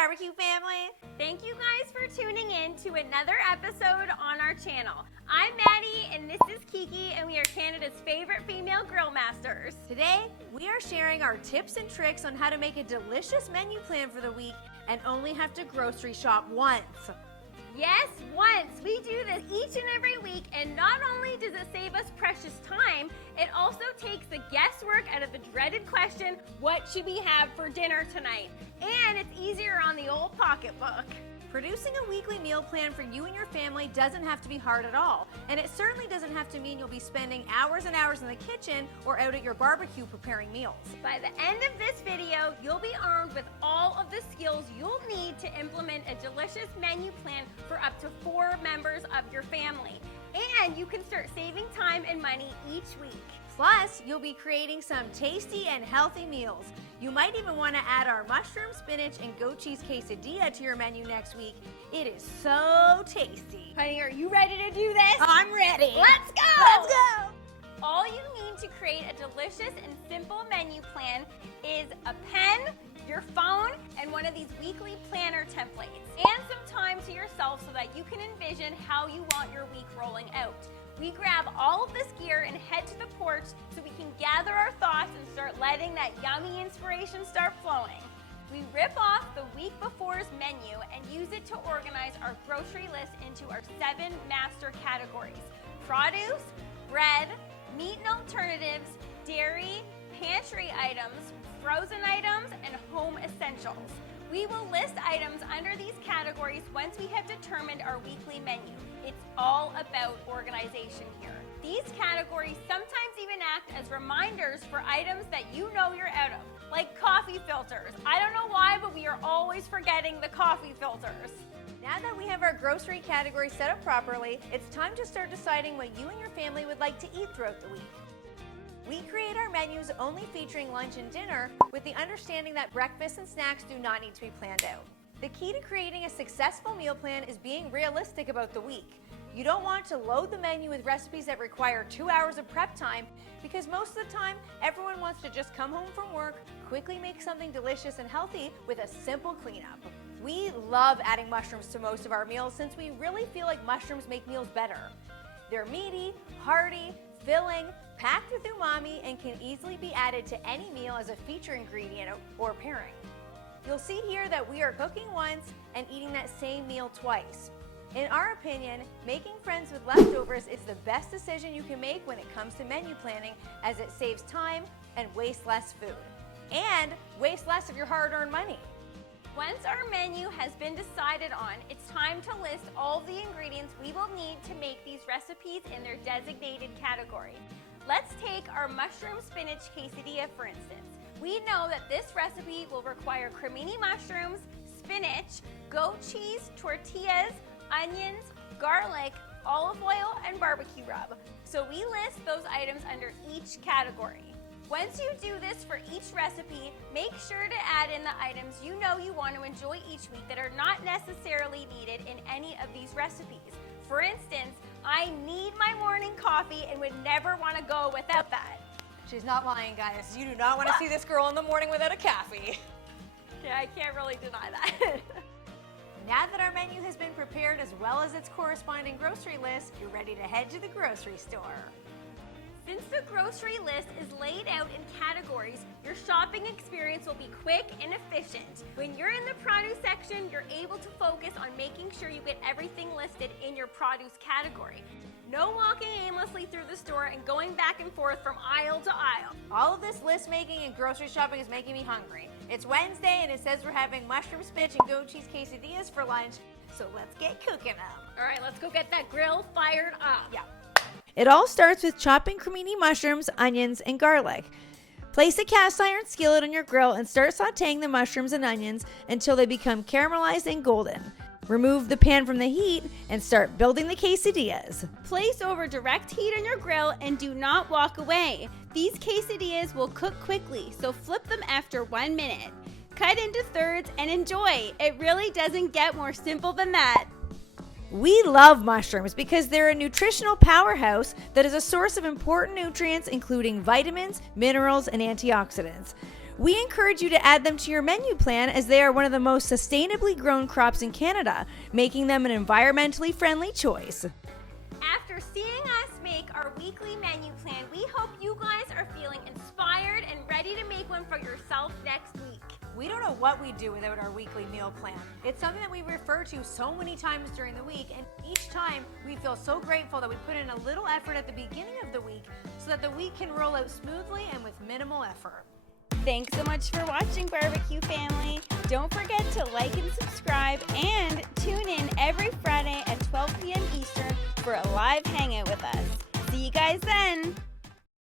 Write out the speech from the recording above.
barbecue family. Thank you guys for tuning in to another episode on our channel. I'm Maddie and this is Kiki, and we are Canada's favorite female grill masters. Today, we are sharing our tips and tricks on how to make a delicious menu plan for the week and only have to grocery shop once. Yes, once. We do this each and every week, and not only does it save us precious time, it also takes the guesswork out of the dreaded question, what should we have for dinner tonight? And it's easier on the old pocketbook. Producing a weekly meal plan for you and your family doesn't have to be hard at all, and it certainly doesn't have to mean you'll be spending hours and hours in the kitchen or out at your barbecue preparing meals. By the end of this video, you'll be armed with all of the skills you'll need to implement a delicious menu plan for up to 4 members of your family. And you can start saving time and money each week. Plus, you'll be creating some tasty and healthy meals. You might even want to add our mushroom, spinach, and goat cheese quesadilla to your menu next week. It is so tasty. Honey, are you ready to do this? I'm ready. Let's go! Let's go! All you need to create a delicious and simple menu plan is a pen, your phone, and one of these weekly planner templates. And some time to yourself so that you can envision how you want your week rolling out. We grab all of this gear and head to the porch so we can gather our thoughts and start letting that yummy inspiration start flowing. We rip off the week before's menu and use it to organize our grocery list into our 7 master categories: produce, bread, meat and alternatives, dairy, pantry items, frozen items, and home essentials. We will list items under these categories once we have determined our weekly menu. It's all about organization here. These categories sometimes even act as reminders for items that you know you're out of, like coffee filters. I don't know why, but we are always forgetting the coffee filters. Now that we have our grocery category set up properly, it's time to start deciding what you and your family would like to eat throughout the week. We create our menus only featuring lunch and dinner with the understanding that breakfast and snacks do not need to be planned out. The key to creating a successful meal plan is being realistic about the week. You don't want to load the menu with recipes that require 2 hours of prep time because most of the time, everyone wants to just come home from work, quickly make something delicious and healthy with a simple cleanup. We love adding mushrooms to most of our meals since we really feel like mushrooms make meals better. They're meaty, hearty, filling, packed with umami, and can easily be added to any meal as a feature ingredient or pairing. You'll see here that we are cooking once and eating that same meal twice. In our opinion, making friends with leftovers is the best decision you can make when it comes to menu planning, as it saves time and wastes less food. And wastes less of your hard-earned money. Once our menu has been decided on, it's time to list all the ingredients we will need to make these recipes in their designated category. Let's take our mushroom spinach quesadilla for instance. We know that this recipe will require cremini mushrooms, spinach, goat cheese, tortillas, onions, garlic, olive oil, and barbecue rub. So we list those items under each category. Once you do this for each recipe, make sure to add in the items you know you want to enjoy each week that are not necessarily needed in any of these recipes. For instance, I need my morning coffee and would never want to go without that. She's not lying, guys. You do not want to see this girl in the morning without a coffee. Yeah, I can't really deny that. Now that our menu has been prepared as well as its corresponding grocery list, you're ready to head to the grocery store. Since the grocery list is laid out in categories, your shopping experience will be quick and efficient. When you're in the produce section, you're able to focus on making sure you get everything listed in your produce category. No walking aimlessly through the store and going back and forth from aisle to aisle. All of this list making and grocery shopping is making me hungry. It's Wednesday and it says we're having mushroom spinach and goat cheese quesadillas for lunch, so let's get cooking up. All right, let's go get that grill fired up. Yeah. It all starts with chopping cremini mushrooms, onions, and garlic. Place a cast iron skillet on your grill and start sauteing the mushrooms and onions until they become caramelized and golden. Remove the pan from the heat and start building the quesadillas. Place over direct heat on your grill and do not walk away. These quesadillas will cook quickly, so flip them after 1 minute. Cut into thirds and enjoy. It really doesn't get more simple than that. We love mushrooms because they're a nutritional powerhouse that is a source of important nutrients including vitamins, minerals, and antioxidants. We encourage you to add them to your menu plan as they are one of the most sustainably grown crops in Canada, making them an environmentally friendly choice. After seeing us make our weekly menu plan, we hope you guys are feeling inspired and ready to make one for yourself next week. We don't know what we'd do without our weekly meal plan. It's something that we refer to so many times during the week, and each time we feel so grateful that we put in a little effort at the beginning of the week so that the week can roll out smoothly and with minimal effort. Thanks so much for watching, Barbecue Family. Don't forget to like and subscribe, and tune in every Friday at 12 p.m. Eastern for a live hangout with us. See you guys then.